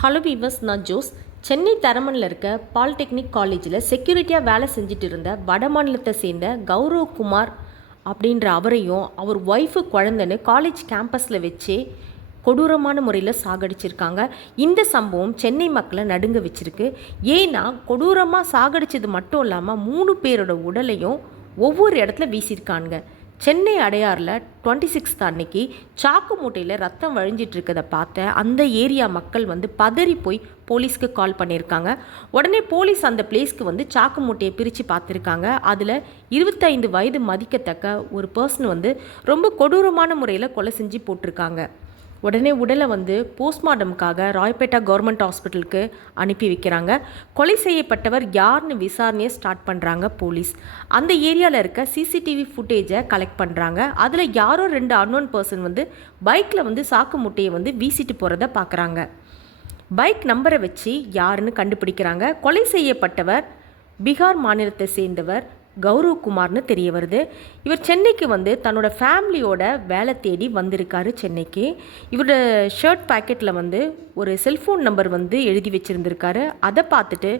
Hello viewers, நான் Jose. Chennai தரமணில் இருக்க polytechnic காலேஜில் செக்யூரிட்டியாக வேலை செஞ்சுட்டு இருந்த வட மாநிலத்தை சேர்ந்த கௌரவகுமார் அப்படின்ற அவரையும் அவர் ஒய்ஃபு குழந்தைன்னு காலேஜ் கேம்பஸில் வச்சு கொடூரமான முறையில் சாகடிச்சிருக்காங்க. இந்த சம்பவம் சென்னை மக்களை நடுங்க வச்சிருக்கு. ஏன்னா கொடூரமாக சாகடிச்சது மட்டும் இல்லாமல் 3 பேரோட உடலையும் ஒவ்வொரு இடத்துல வீசியிருக்காங்க. சென்னை அடையாறில் 26 அன்னைக்கு சாக்கு மூட்டையில் ரத்தம் வழிஞ்சிட்டு இருக்கிறத பார்த்த அந்த ஏரியா மக்கள் பதறி போய் போலீஸ்க்கு கால் பண்ணியிருக்காங்க. உடனே போலீஸ் அந்த பிளேஸ்க்கு சாக்கு மூட்டையை பிரித்து பார்த்துருக்காங்க. அதில் 25 வயது மதிக்கத்தக்க ஒரு பர்சன் ரொம்ப கொடூரமான முறையில் கொலை செஞ்சு போட்டிருக்காங்க. உடனே உடலை போஸ்ட்மார்ட்டமுக்காக ராயப்பேட்டா கவர்மெண்ட் ஹாஸ்பிட்டலுக்கு அனுப்பி வைக்கிறாங்க. கொலை செய்யப்பட்டவர் யாருன்னு விசாரணையை ஸ்டார்ட் பண்ணுறாங்க போலீஸ். அந்த ஏரியாவில் இருக்க சிசிடிவி ஃபுட்டேஜை கலெக்ட் பண்ணுறாங்க. அதில் யாரோ 2 அன்னோன் பர்சன் பைக்கில் சாக்கு முட்டையை வீசிட்டு போகிறத பார்க்குறாங்க. பைக் நம்பரை வச்சு யாருன்னு கண்டுபிடிக்கிறாங்க. கொலை செய்யப்பட்டவர் பீகார் மாநிலத்தை சேர்ந்தவர் கௌரவகுமார்னு தெரிய வருது. இவர் சென்னைக்கு தன்னோட ஃபேமிலியோட வேலை தேடி வந்திருக்காரு சென்னைக்கு. இவரோட ஷர்ட் பேக்கெட்டில் ஒரு செல்ஃபோன் நம்பர் எழுதி வச்சுருந்துருக்காரு. அதை பார்த்துட்டு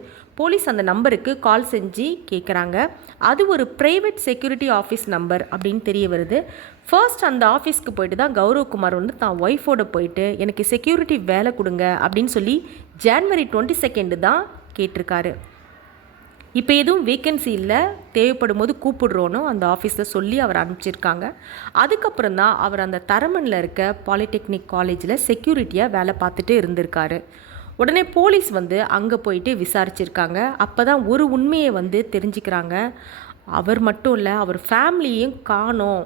போலீஸ் அந்த நம்பருக்கு கால் செஞ்சு கேட்குறாங்க. அது ஒரு ப்ரைவேட் செக்யூரிட்டி ஆஃபீஸ் நம்பர் அப்படின்னு தெரிய வருது. ஃபர்ஸ்ட் அந்த ஆஃபீஸ்க்கு போயிட்டு தான் கௌரவகுமார் தான் ஒய்ஃபோடு போயிட்டு எனக்கு செக்யூரிட்டி வேலை கொடுங்க அப்படின்னு சொல்லி ஜனவரி 22 தான் கேட்டிருக்காரு. இப்போ எதுவும் வேக்கன்சி இல்லை, தேவைப்படும் போது கூப்பிடுறோன்னு அந்த ஆஃபீஸில் சொல்லி அவர் அனுப்பிச்சிருக்காங்க. அதுக்கப்புறம் தான் அவர் அந்த தரமணில் இருக்க பாலிடெக்னிக் காலேஜில் செக்யூரிட்டியாக வேலை பார்த்துட்டு இருந்திருக்காரு. உடனே போலீஸ் அங்கே போயிட்டு விசாரிச்சிருக்காங்க. அப்போ தான் ஒரு உண்மையை தெரிஞ்சுக்கிறாங்க. அவர் மட்டும் இல்லை, அவர் ஃபேமிலியையும் காணோம்,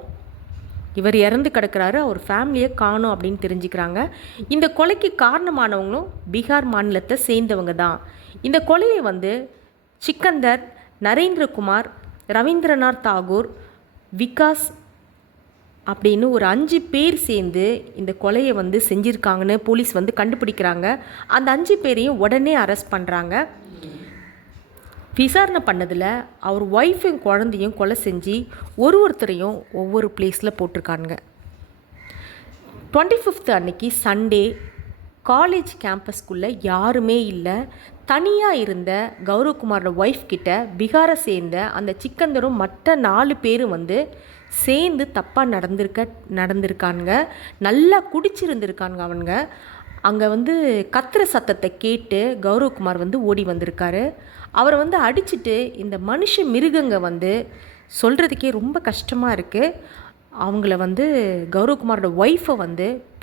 இவர் இறந்து கிடக்கிறாரு, அவர் ஃபேமிலியை காணோம் அப்படின்னு தெரிஞ்சுக்கிறாங்க. இந்த கொலைக்கு காரணமானவங்களும் பீகார் மாநிலத்தை சேர்ந்தவங்க தான். இந்த கொலையை சிக்கந்தர், நரேந்திரகுமார், ரவீந்திரநாத் தாகூர், விகாஸ் அப்படின்னு ஒரு 5 பேர் சேர்ந்து இந்த கொலையை செஞ்சுருக்காங்கன்னு போலீஸ் கண்டுபிடிக்கிறாங்க. அந்த 5 பேரையும் உடனே அரெஸ்ட் பண்ணுறாங்க. விசாரணை பண்ணதில் அவர் ஒய்ஃபையும் குழந்தையும் கொலை செஞ்சு ஒருத்தரையும் ஒவ்வொரு பிளேஸில் போட்டிருக்காங்க. 25 அன்னைக்கு சண்டே காலேஜ் கேம்பஸ்குள்ளே யாருமே இல்லை. தனியாக இருந்த கௌரவகுமாரோட ஒய்ஃப் கிட்ட பீகாரை சேர்ந்த அந்த சிக்கந்தரும் மற்ற 4 பேரும் சேர்ந்து தப்பாக நடந்திருக்கானுங்க. நல்லா குடிச்சிருந்துருக்கானுங்க அவனுங்க. அங்கே கத்துற சத்தத்தை கேட்டு கௌரவகுமார் ஓடி வந்திருக்காரு. அவரை அடிச்சுட்டு இந்த மனுஷ மிருகங்க சொல்கிறதுக்கே ரொம்ப கஷ்டமாக இருக்குது. அவங்கள கௌரவகுமாரோட ஒய்ஃபை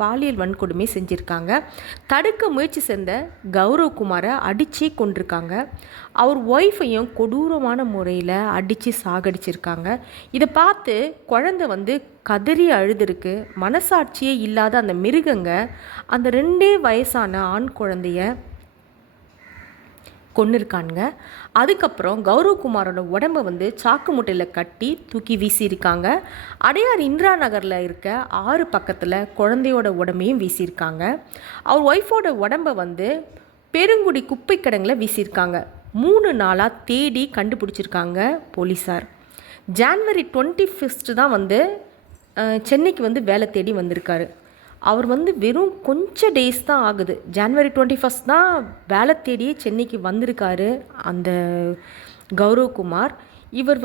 பாலியல் வன்கொடுமை செஞ்சுருக்காங்க. தடுக்க முயற்சி செஞ்ச கௌரவகுமாரை அடித்து கொண்டிருக்காங்க. அவர் ஒய்ஃபையும் கொடூரமான முறையில் அடித்து சாகடிச்சிருக்காங்க. இதை பார்த்து குழந்தை கதறி அழுதுருக்கு. மனசாட்சியே இல்லாத அந்த மிருகங்க அந்த 2 வயசான ஆண் குழந்தைய கொன்னிருக்கானுங்க. அதுக்கப்புறம் கௌரவகுமாரோட உடம்பை சாக்கு மூட்டையில் கட்டி தூக்கி வீசியிருக்காங்க. அடையார் இந்திரா நகரில் இருக்க 6 பக்கத்தில் குழந்தையோட உடம்பையும் வீசியிருக்காங்க. அவர் ஒய்ஃபோட உடம்பை பெருங்குடி குப்பை கிடங்கில் வீசியிருக்காங்க. 3 நாளாக தேடி கண்டுபிடிச்சிருக்காங்க போலீஸார். ஜனவரி 25 தான் சென்னைக்கு வேலை தேடி வந்திருக்காரு. அவர் வெறும் கொஞ்சம் டேஸ் தான் ஆகுது. ஜனவரி 21 தான் வேலை தேடியே சென்னைக்கு வந்திருக்காரு அந்த கௌரவகுமார். இவர்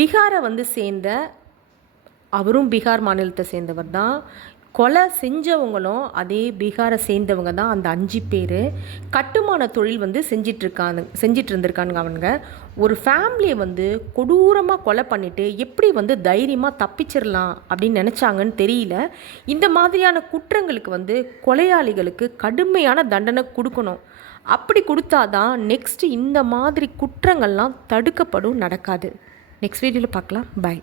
பீகாரை சேர்ந்த, அவரும் பீகார் மாநிலத்தை சேர்ந்தவர் தான். கொலை செஞ்சவங்களும் அதே பீகாரை சேர்ந்தவங்க தான். அந்த 5 பேர் கட்டுமான தொழில் செஞ்சிட்டு இருந்திருக்கானுங்க. அவனுங்க ஒரு ஃபேமிலியை கொடூரமாக கொலை பண்ணிவிட்டு எப்படி தைரியமாக தப்பிச்சிடலாம் அப்படின்னு நினச்சாங்கன்னு தெரியல. இந்த மாதிரியான குற்றங்களுக்கு கொலையாளிகளுக்கு கடுமையான தண்டனை கொடுக்கணும். அப்படி கொடுத்தாதான் நெக்ஸ்ட்டு இந்த மாதிரி குற்றங்கள்லாம் தடுக்கப்படும், நடக்காது. நெக்ஸ்ட் வீடியோவில் பார்க்கலாம். பை.